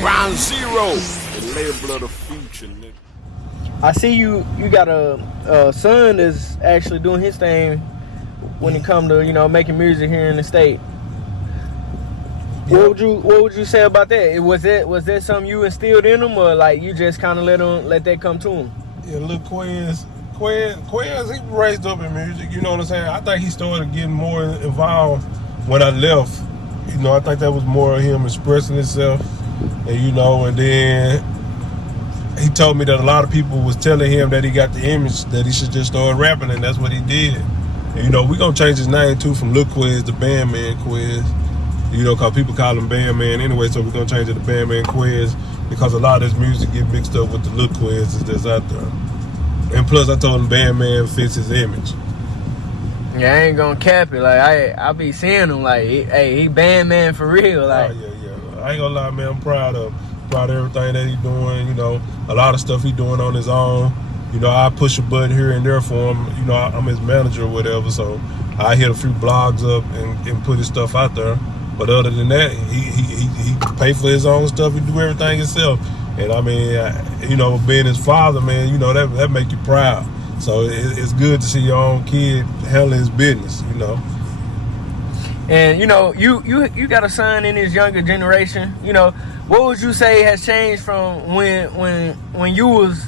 Ground Zero, the label of the future, nigga. I see you got a son that's actually doing his thing when it come to, you know, making music here in the state. Yeah. What would you say about that? Was that something you instilled in him, or like you just kind of let that come to him? Yeah, little Quiz, he raised up in music, you know what I'm saying? I think he started getting more involved when I left. You know, I think that was more of him expressing himself. And, you know, and then he told me that a lot of people was telling him that he got the image that he should just start rapping, and that's what he did. And, you know, we're going to change his name, too, from Lil Quiz to Bandman Quiz. You know, because people call him Bandman anyway, so we're going to change it to Bandman Quiz, because a lot of this music get mixed up with the Lil Quiz that's out there. And plus, I told him Bandman fits his image. Yeah, I ain't gonna cap it. Like I be seeing him like, he Bandman for real. Like, yeah. I ain't gonna lie, man. I'm proud of everything that he's doing. You know, a lot of stuff he's doing on his own. You know, I push a button here and there for him. You know, I'm his manager or whatever, so I hit a few blogs up and put his stuff out there. But other than that, he pay for his own stuff. He do everything himself. And I mean, you know, being his father, man, you know, that make you proud. So it's good to see your own kid handling his business, you know. And you know, you got a son in his younger generation. You know, what would you say has changed from when you was,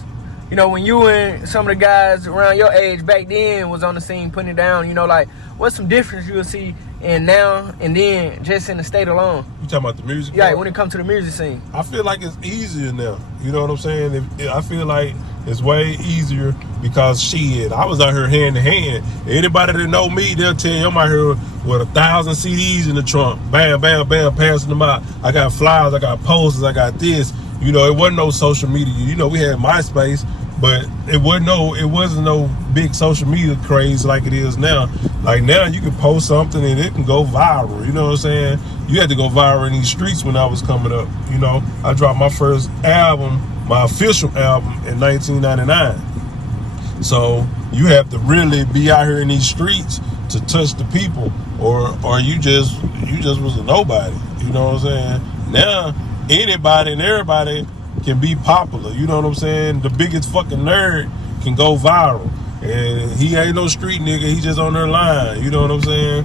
you know, when you and some of the guys around your age back then was on the scene putting it down? You know, like what's some difference you'll see in now and then just in the state alone? You talking about the music? Yeah, when it comes to the music scene. I feel like it's easier now. You know what I'm saying? I feel like it's way easier because shit, I was out here hand to hand. Anybody that know me, they'll tell you I'm out here with 1,000 CDs in the trunk. Bam, bam, bam, passing them out. I got flyers, I got posters, I got this. You know, it wasn't no social media. You know, we had MySpace, but it wasn't no big social media craze like it is now. Like now you can post something and it can go viral. You know what I'm saying? You had to go viral in these streets when I was coming up. You know, I dropped my first album, my official album, in 1999. So you have to really be out here in these streets to touch the people, or you just was a nobody. You know what I'm saying? Now anybody and everybody can be popular. You know what I'm saying? The biggest fucking nerd can go viral, and he ain't no street nigga. He just on their line. You know what I'm saying?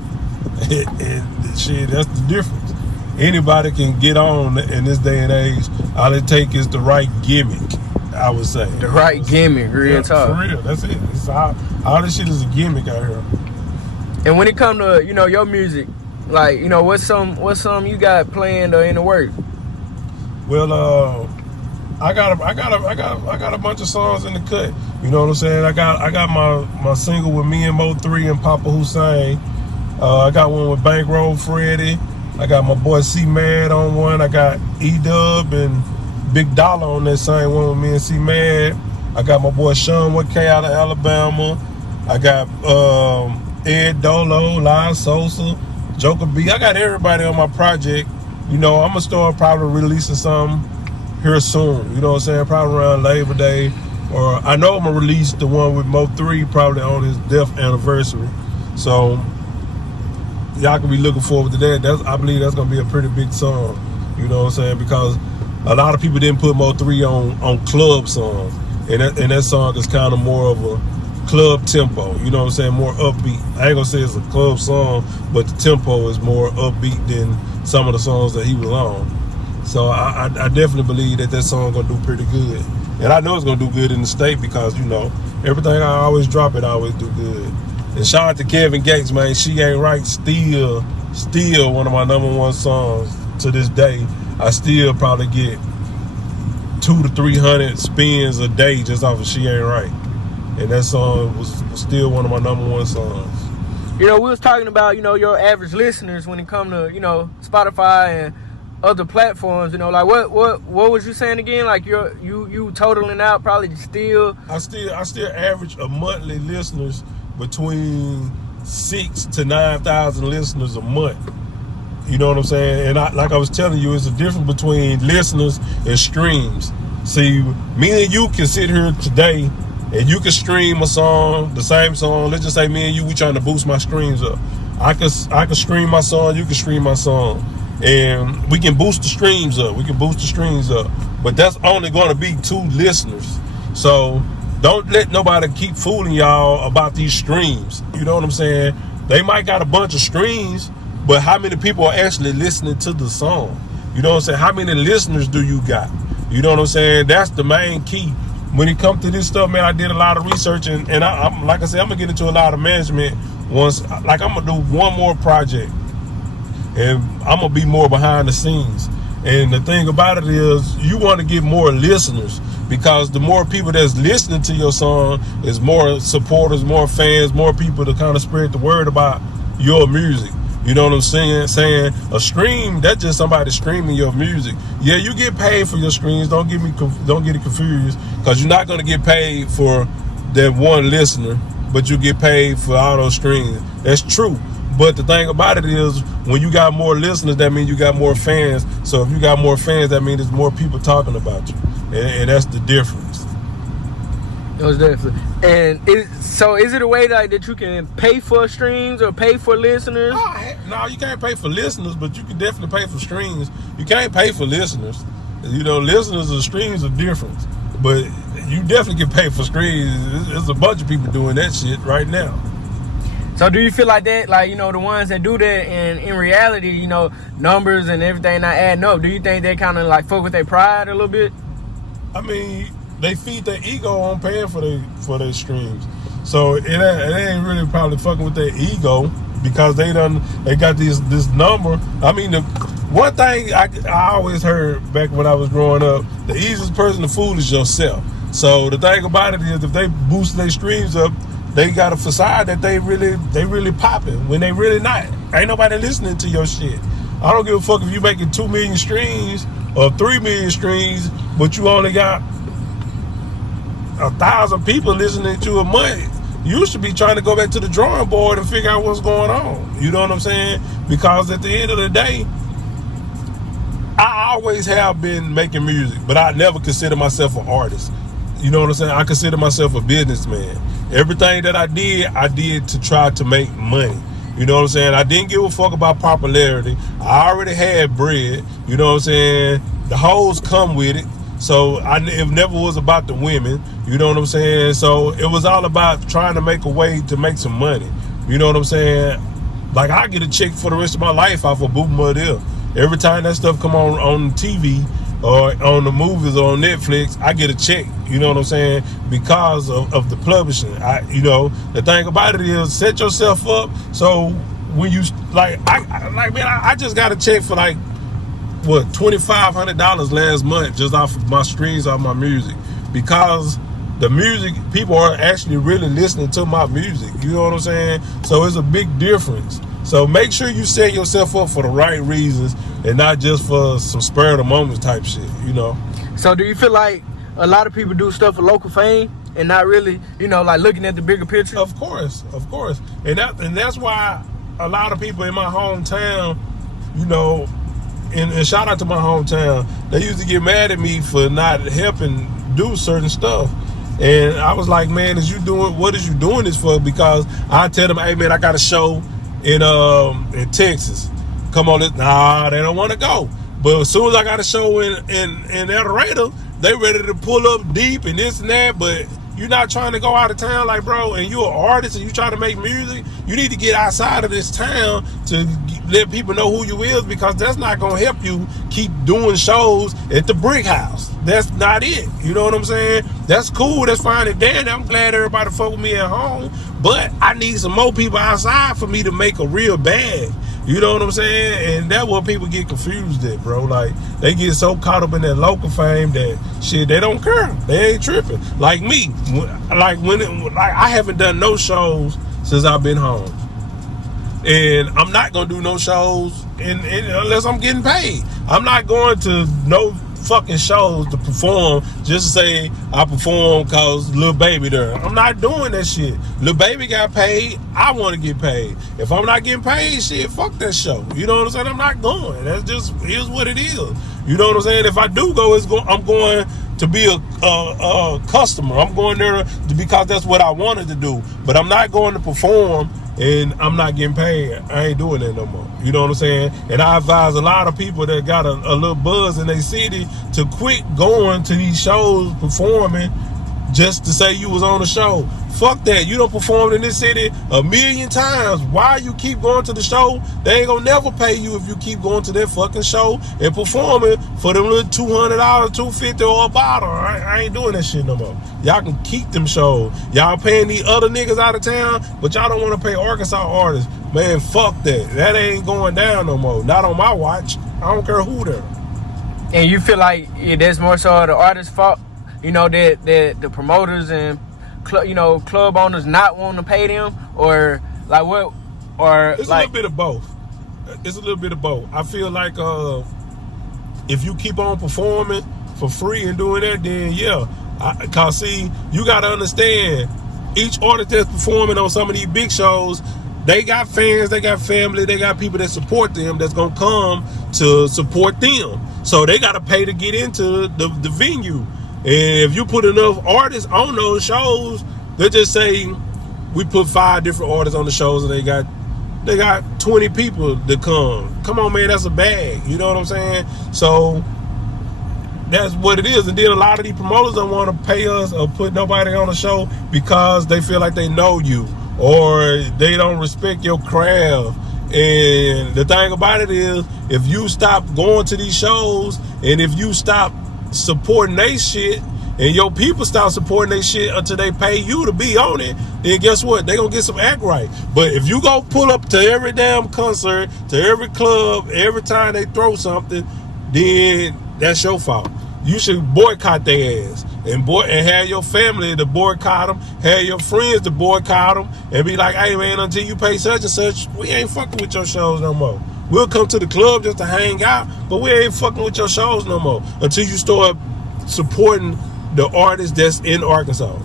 And shit, that's the difference. Anybody can get on in this day and age. All it take is the right gimmick, I would say. The right gimmick, real talk. For real, that's it. It's all this shit is a gimmick out here. And when it come to, you know, your music, like, you know, what's some you got planned or in the work? Well, I got a bunch of songs in the cut. You know what I'm saying? I got my single with me and Mo3 and Papa Hussein. I got one with Bankroll Freddy. I got my boy C-Mad on one. I got E-Dub and Big Dollar on that same one with me and C-Mad. I got my boy Sean K out of Alabama. I got Ed Dolo, Live Sosa, Joker B. I got everybody on my project. You know, I'm gonna start probably releasing something here soon. You know what I'm saying? Probably around Labor Day. Or I know I'm gonna release the one with Mo3 probably on his death anniversary. So y'all can be looking forward to that. I believe that's gonna be a pretty big song. You know what I'm saying? Because a lot of people didn't put Mo3 on club songs. And that song is kind of more of a club tempo. You know what I'm saying? More upbeat. I ain't gonna say it's a club song, but the tempo is more upbeat than some of the songs that he was on. So I definitely believe that song gonna do pretty good. And I know it's gonna do good in the state because, you know, everything I always drop, it always do good. And shout out to Kevin Gates, man. She Ain't Right, still one of my #1 songs to this day. I still probably get 200 to 300 spins a day just off of She Ain't Right. And that song was still one of my #1 songs. You know, we was talking about, you know, your average listeners when it come to, you know, Spotify and other platforms. You know, like what was you saying again? Like you totaling out probably still. I still average a monthly listeners between 6,000 to 9,000 listeners a month. You know what I'm saying? And like I was telling you, it's a difference between listeners and streams. See, me and you can sit here today and you can stream a song, the same song. Let's just say me and you, we trying to boost my streams up. I can stream my song, you can stream my song. and we can boost the streams up. But that's only going to be 2 listeners. So don't let nobody keep fooling y'all about these streams. You know what I'm saying? They might got a bunch of streams, but how many people are actually listening to the song? You know what I'm saying? How many listeners do you got? You know what I'm saying? That's the main key. When it comes to this stuff, man, I did a lot of research, and I'm like I said, I'm gonna get into a lot of management once. Like, I'm gonna do one more project, and I'm gonna be more behind the scenes. And the thing about it is, you want to get more listeners, because the more people that's listening to your song is more supporters, more fans, more people to kind of spread the word about your music. You know what I'm saying? A stream, that's just somebody streaming your music. Yeah, you get paid for your streams. Don't get it confused, because you're not going to get paid for that one listener, but you get paid for all those streams. That's true. But the thing about it is, when you got more listeners, that means you got more fans. So if you got more fans, that means there's more people talking about you. And that's the difference. Most definitely. And is it a way that you can pay for streams or pay for listeners? No, you can't pay for listeners, but you can definitely pay for streams. You can't pay for listeners. You know, listeners and streams are different. But you definitely can pay for streams. There's a bunch of people doing that shit right now. So do you feel like that, like, you know, the ones that do that, and in reality, you know, numbers and everything not adding up, do you think they kind of like fuck with their pride a little bit? I mean, they feed their ego on paying for their streams. So it ain't really probably fucking with their ego, because they got this number. I mean, the one thing I always heard back when I was growing up, the easiest person to fool is yourself. So the thing about it is, if they boost their streams up, they got a facade that they really popping when they really not. Ain't nobody listening to your shit. I don't give a fuck if you making 2 million streams or 3 million streams, but you only got 1,000 people listening to a month. You should be trying to go back to the drawing board and figure out what's going on. You know what I'm saying? Because at the end of the day, I always have been making music, but I never consider myself an artist. You know what I'm saying? I consider myself a businessman. Everything that I did to try to make money. You know what I'm saying? I didn't give a fuck about popularity. I already had bread. You know what I'm saying? The hoes come with it. So it never was about the women. You know what I'm saying? So it was all about trying to make a way to make some money. You know what I'm saying? Like, I get a check for the rest of my life off of Boop Muddill. Every time that stuff come on TV or on the movies or on Netflix, I get a check. You know what I'm saying? Because of the publishing. The thing about it is, set yourself up so when you I just got a check for like $2,500 last month just off of my streams, off my music, because the music, people are actually really listening to my music. You know what I'm saying? So it's a big difference. So make sure you set yourself up for the right reasons and not just for some spur of the moment type shit, you know? So do you feel like a lot of people do stuff for local fame and not really, you know, like looking at the bigger picture? Of course. And that's why a lot of people in my hometown, you know, and shout out to my hometown, they used to get mad at me for not helping do certain stuff. And I was like, man, what is you doing this for? Because I tell them, hey man, I got a show in Texas. Come on, nah, they don't want to go. But as soon as I got a show in El Dorado, they ready to pull up deep and this and that. But you're not trying to go out of town, like, bro, and you're an artist and you trying to make music, you need to get outside of this town to let people know who you is, because that's not going to help you keep doing shows at the Brick House. That's not it. You know what I'm saying? That's cool. That's fine and dandy. I'm glad everybody fuck with me at home, but I need some more people outside for me to make a real bag. You know what I'm saying? And that's what people get confused at, bro. Like, they get so caught up in that local fame that shit, they don't care. They ain't tripping. Like me, I haven't done no shows since I've been home, and I'm not gonna do no shows unless I'm getting paid. I'm not going to no fucking shows to perform just to say I perform cause Lil Baby there. I'm not doing that shit. Lil Baby got paid. I want to get paid. If I'm not getting paid, shit, fuck that show. You know what I'm saying? I'm not going. That's just is what it is. You know what I'm saying? If I do go, I'm going to be a customer. I'm going there because that's what I wanted to do. But I'm not going to perform and I'm not getting paid, I ain't doing that no more. You know what I'm saying? And I advise a lot of people that got a little buzz in their city to quit going to these shows, performing, just to say you was on the show. Fuck that. You done performed in this city 1,000,000 times. Why you keep going to the show? They ain't gonna never pay you if you keep going to that fucking show and performing for them little $200, $250 or a bottle. I ain't doing that shit no more. Y'all can keep them shows. Y'all paying these other niggas out of town, but y'all don't want to pay Arkansas artists. Man, fuck that. That ain't going down no more. Not on my watch. I don't care who they're. And you feel like that's more so the artist's fault? You know, that the promoters and club owners not wanting to pay them, or like what? Or it's like, a little bit of both. It's a little bit of both. I feel like if you keep on performing for free and doing that, then yeah. Cause see, you gotta understand, each artist that's performing on some of these big shows, they got fans, they got family, they got people that support them that's gonna come to support them. So they gotta pay to get into the venue. And if you put enough artists on those shows, they just say we put 5 different artists on the shows and they got 20 people that come. Come on, man, that's a bag. You know what I'm saying? So that's what it is. And then a lot of these promoters don't want to pay us or put nobody on the show because they feel like they know you or they don't respect your craft. And the thing about it is, if you stop going to these shows and if you stop supporting they shit and your people start supporting they shit until they pay you to be on it, then guess what? They gonna get some act right. But if you go pull up to every damn concert, to every club, every time they throw something, then that's your fault. You should boycott their ass and have your family to boycott them, have your friends to boycott them, and be like, hey man, until you pay such and such, we ain't fucking with your shows no more. We'll come to the club just to hang out, but we ain't fucking with your shows no more until you start supporting the artists that's in Arkansas.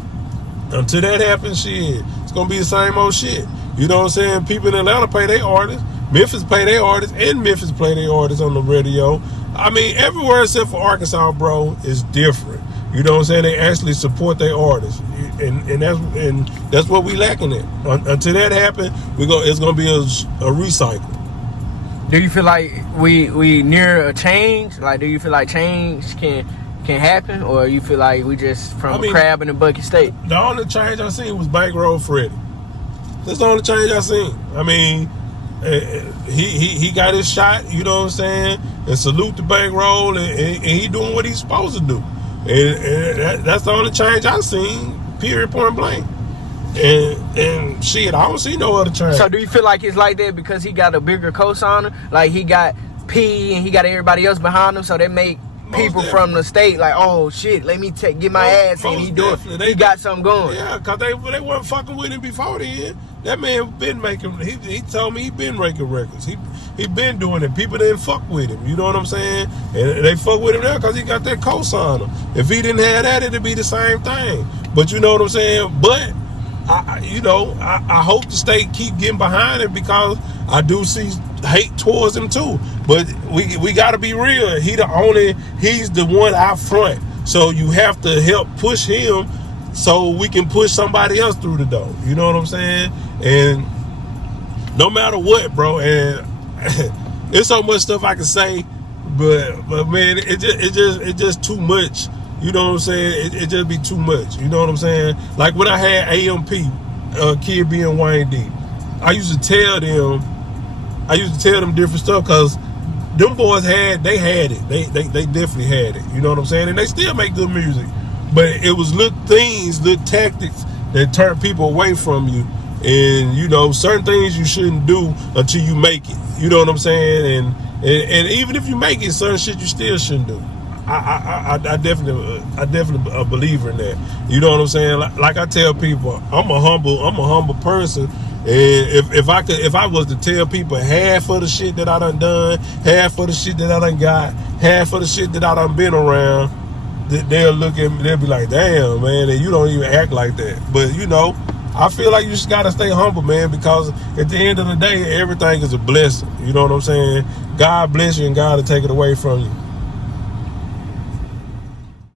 Until that happens, shit, it's gonna be the same old shit. You know what I'm saying? People in Atlanta pay their artists, Memphis pay their artists, and Memphis play their artists on the radio. I mean, everywhere except for Arkansas, bro, is different. You know what I'm saying? They actually support their artists, and that's what we lacking in. Until that happens, it's gonna be a recycle. Do you feel like we near a change? Like, do you feel like change can happen, or you feel like we just from a crab in a bucket state? The only change I seen was Bankroll Freddie. That's the only change I seen. I mean, he got his shot. You know what I'm saying? And salute to Bankroll, and he doing what he's supposed to do. And that's the only change I seen. Period. Point blank. And shit, I don't see no other change. So do you feel like it's like that because he got a bigger cosigner? Like he got P and he got everybody else behind him, so they make people from the state like, oh shit, let me get my ass in. He got something going. Yeah, because they weren't fucking with him before then. That man been making, he told me he been making records. He been doing it. People didn't fuck with him. You know what I'm saying? And they fuck with him now because he got that cosigner. If he didn't have that, it'd be the same thing. But you know what I'm saying? But I hope the state keep getting behind it because I do see hate towards him too. But we got to be real. He's the one out front. So you have to help push him so we can push somebody else through the door. You know what I'm saying? And no matter what, bro. And there's so much stuff I can say, but man, it just too much. You know what I'm saying? It just be too much. You know what I'm saying? Like when I had AMP, Kid B and Wayne D, I used to tell them different stuff because them boys had it. They definitely had it. You know what I'm saying? And they still make good music. But it was little things, little tactics that turn people away from you. And, you know, certain things you shouldn't do until you make it. You know what I'm saying? And even if you make it, certain shit you still shouldn't do. I definitely a believer in that. You know what I'm saying? Like I tell people, I'm a humble person. And if I was to tell people half of the shit that I done, half of the shit that I done got, half of the shit that I done been around, they'll look at me, they'll be like, damn, man, and you don't even act like that. But you know, I feel like you just gotta stay humble, man, because at the end of the day, everything is a blessing. You know what I'm saying? God bless you and God will take it away from you.